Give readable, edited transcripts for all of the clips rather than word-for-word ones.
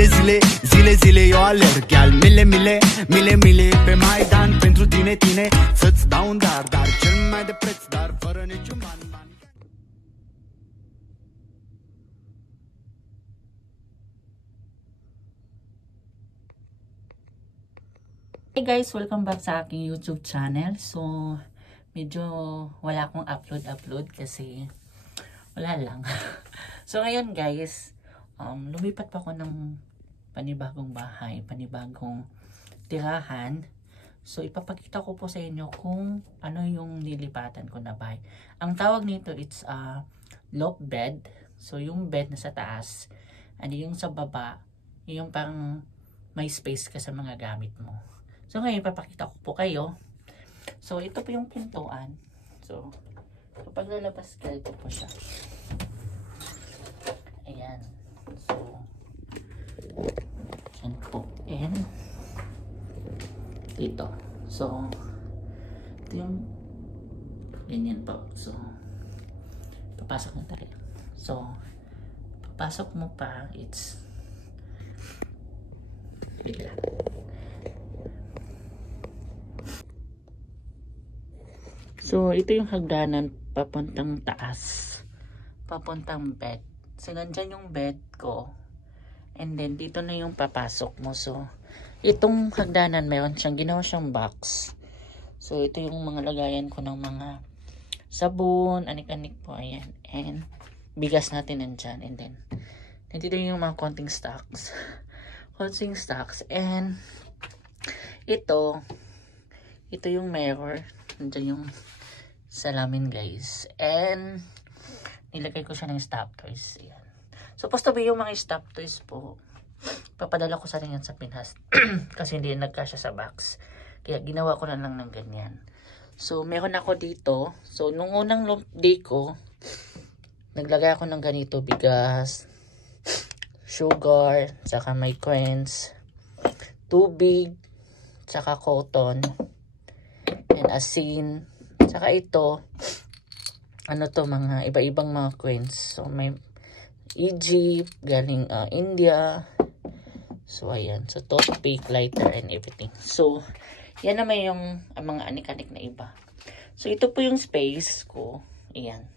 Zile, zile, zile, zile eu alerg Iar mile, mile, mile, mile pe Maidan Pentru tine, tine, să-ți dau un dar Dar cel mai de preț, dar fără niciun ban. Hey guys, welcome back sa aking YouTube channel. So, medyo wala akong upload kasi wala lang. So, ngayon guys, lumipat pa ako ng panibagong bahay, panibagong tirahan. So, ipapakita ko po sa inyo kung ano yung nilipatan ko na bahay. Ang tawag nito, it's a loft bed. So, yung bed na sa taas, ano yung sa baba, yung parang may space ka sa mga gamit mo. So, ngayon, papakita ko po kayo. So, ito po yung pintuan. So, kapag lalabas ka, ito po siya. Ayan. So, yan po. And, dito. So, ito yung ganyan po. So, papasok na tayo. So, papasok mo pa, it's bigla. So, ito yung hagdanan papuntang taas. Papuntang bed. So, nandyan yung bed ko. And then, dito na yung papasok mo. So, itong hagdanan, meron siyang ginawa siyang box. So, ito yung mga lagayan ko ng mga sabon, anik-anik po. Ayan. And, bigas natin nandyan. And then, nandito yung mga konting stocks. Konting stocks. And, ito yung mirror. Nandyan yung salamin guys. And nilagay ko siya ng stop toys. Ayan. Supposed to be yung mga stop toys po. Papadala ko sa rin yan sa Pinas. Kasi hindi nagkasya sa box. Kaya ginawa ko na lang ng ganyan. So meron ako dito. So nung unang day ko, naglagay ako ng ganito. Bigas, sugar, saka may coins, tubig, saka cotton, and asin. Saka ito, ano to, mga iba-ibang mga coins. So, may Egypt, galing India. So, ayan. So, toothpick, lighter, and everything. So, yan naman yung mga anik-anik na iba. So, ito po yung space ko. Ayan.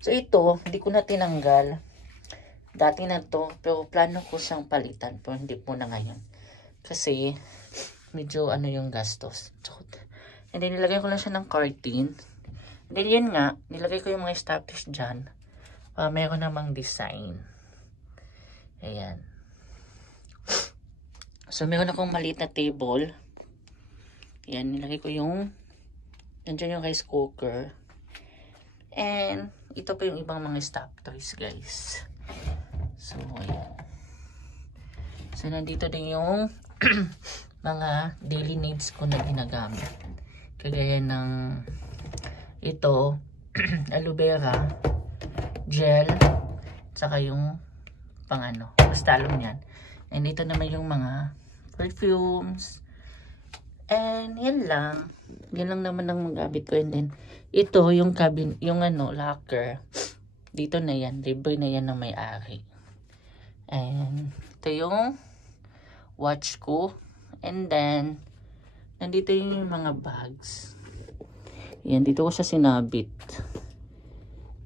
So, ito, hindi ko na tinanggal. Dati na to, pero plano ko siyang palitan. Pero hindi po na ngayon. Kasi, medyo ano yung gastos. And then, nilagay ko lang siya ng curtain. And then, yun nga, nilagay ko yung mga stopwatch dyan. Meron namang design. Ayan. So, meron akong maliit na table. Ayan, nilagay ko yung, nandiyan yung rice cooker. And, ito po yung ibang mga stop toys, guys. So, ayan. So, nandito din yung mga daily needs ko na ginagamit. Kagaya ng ito, aloe vera, gel, saka yung pangano, pastalong yan. And ito naman yung mga perfumes. And yan lang. Yan lang naman ang magamit ko. And then, ito yung cabin, yung ano, locker. Dito na yan. Libre na yan ng may-ari. And ito yung watch ko. And then, nandito yung mga bags. Yan, dito ko siya sinabit.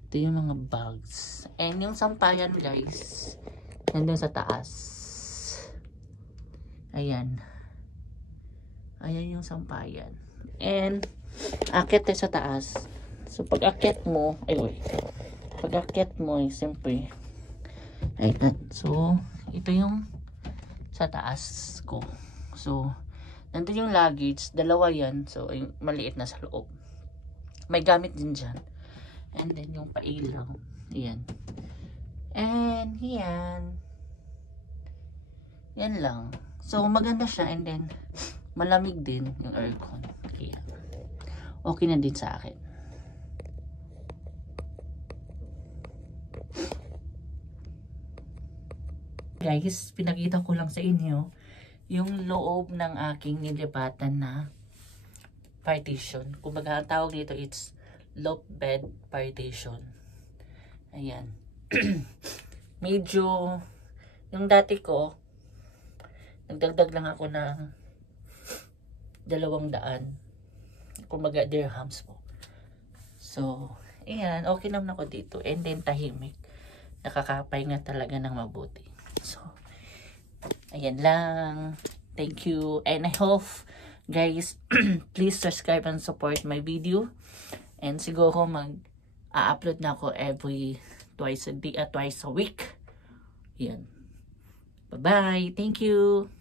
Ito yung mga bags. And yung sampayan guys, nandun sa taas. Ayan. Ayan yung sampayan. And, akit tayo sa taas. So, pag akit mo, pag akit mo, siyempre, ayan. So, ito yung sa taas ko. So, nandun yung luggage, dalawa yan. So, yung maliit na sa loob. May gamit din dyan. And then, yung pailaw. Ayan. And, yan. Yan lang. So, maganda siya. And then, malamig din yung aircon. Kaya, okay na din sa akin. Guys, pinakita ko lang sa inyo yung loob ng aking nilipatan na partition. Kumbaga, ang tawag dito, it's loft bed partition. Ayan. Medyo, yung dati ko, Nagdagdag lang ako ng 200. Kumbaga dirhams po. So, ayan, okay naman ako dito. And then tahimik. Nakakapahinga talaga ng mabuti. So, ayan lang. Thank you. And I hope, guys, please subscribe and support my video. And siguro mag-upload na ako every twice a week. Ayan. Bye-bye. Thank you.